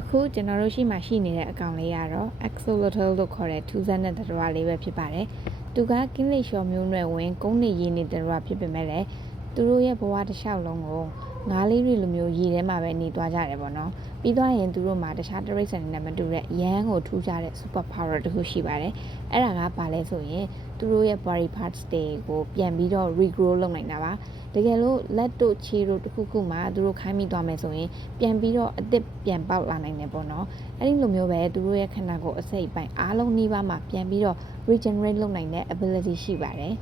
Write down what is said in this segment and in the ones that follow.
အခုကျွန်တော်တို့ရှိနေတဲ့အကောင်လေးကတော့ axolotl လို့ခေါ်တဲ့ထူးဆန်းတဲ့သတ္တဝါလေးပဲဖြစ်ပါတယ်။သူကကင်းလိပ်လျှော်မျိုးနွယ်ဝင်ကုန်းနေရည်နေသတ္တဝါဖြစ်ပေမဲ့လည်းသူတို့ရဲ့ဘဝတစ်လျှောက်လုံးကိုငါးလေးတွေလိုမျိုးရည်ထဲမှာပဲနေသွားကြတယ်ပေါ့နော်။ပြီးသွားရင်သူတို့မှာတခြားတိရစ္ဆာန်တွေနဲ့မတူတဲ့ရန်ကိုထူးခြားတဲ့ super power တစ်ခုရှိပါတယ်။အဲ့ဒါကဘာလဲဆိုရင်သူတို့ရဲ့ body parts တွေကိုပြန်ပြီးတော့ regrow လုပ်နိုင်တာပါ။တကယ်လို့လက်တို့ခြေတို့တစ်ခုခုမှသူတို့ခိုင်းမိသွားမယ်ဆိုရင်ပြန်ပြီးတော့အသစ်ပြန်ပေါက်လာနိုင်တယ်ပေါ့နော်အဲ့ဒီလိုမျိုးပဲသူတို့ရဲ့ခန္ဓာကိုယ်အစိတ်အပိုင်းအားလုံးနှီးပါးမှာပြန်ပြီးတော့ regenerate လုပ်နိုင်တဲ့ ability ရှိပါတယ်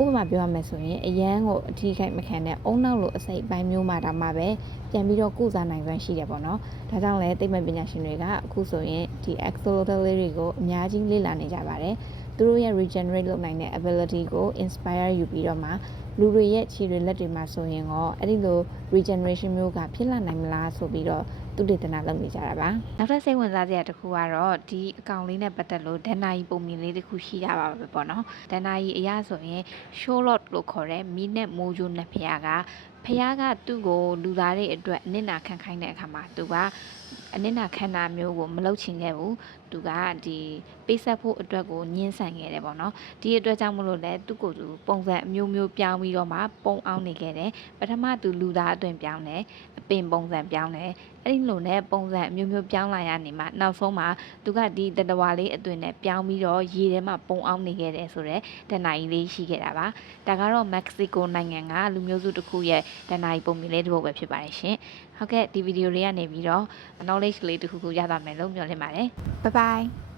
ဥပမာပြောရမယ်ဆိုရင်အရန်ကိုအထီးခိုက်မခံတဲ့အုံနောက်လိုအစိတ်အပိုင်းမျိုးမှာဒါမှပဲပြန်ပြီးတော့ကုစားနိုင်စွမ်းရှိတယ်ပေါ့နော်ဒါကြောင့်လည်းသိပ္ပံပညာရှင်တွေကအခုဆိုရင်ဒီ axolotl လေးတွေကိုအများကြီးလေ့လာနေကြပါတယ်သူတို့ရဲ့ regenerate လုပ်နိုင်တဲ့ ability ကို inspire ယူပြီးတော့မှလူတွေရဲ့ခြေတွေလက်တွေမှာဆိုရင်တော့အဲ့ဒီလို regeneration မျိုးကဖြစ်လာနိုင်မလားဆိုပြီးတော့သူတေသနာလုပ်နေကြတာပါနောက်ထပ်စိတ်ဝင်စားစရာတစ်ခုကတော့ဒီအကောင်လေးနဲ့ပတ်သက်လို့ဒဏ္ဍာရီပုံမြင်လေးတစ်ခုရှိရပါပဲပေါ့နော်ဒဏ္ဍာရီအရဆိုရင် Sherlock လို့ခေါ်တဲ့မီးနဲ့မိုးကြိုးနဲ့ဖះကသူ့ကိုလူသားတွေအတွက်အနစ်နာခံခိုင်းတဲ့အခါမှာသူကအနစ်နာခံတာမျိုးကိုမလုပ်ချင်ခဲ့ဘူးသူကဒီပေးဆက်ဖို့အတွက်ကိုညှင်းဆန်ခဲ့တယ်ပေါ့နော်ဒီအတွက်ကြောင့်မလို့လဲသူ့ကိုယ်သူပုံစံအမျိုးမျိုးပြောင်းပြီးတော့မှပုံအောင်နေခဲ့တယ်ပထမသူလူသားအသွင်ပြောင်းတယ်အပင်ပုံစံပြောင်းတယ်အဲ့ဒီလိုနဲ့ပုံစံအမျိုးမျိုးပြောင်းလာရနေမှနောက်ဆုံးမှာသူကဒီတတဝါလေးအသွင်နဲ့ပြောင်းပြီးတော့ရေထဲမှာပုံအောင်နေခဲ့တယ်ဆိုတော့ဒဏ္ဍာရီလေးရှိခဲ့တာပါဒါကတော့မက္ကဆီကိုနိုင်ငံကလူမျိုးစုတစ်ခုရဲ့ဒဏ္ဍာရီပုံမြင်လေးတစ်ပုဒ်ပဲဖြစ်ပါတယ်ရှင်ဟုတ်ကဲ့ဒီဗီဒီယိုလေးကနေပြီးတော့ knowledge လေးတစ်ခုခုရသွားမယ်လို့မျှော်လင့်ပါတယ် bye bye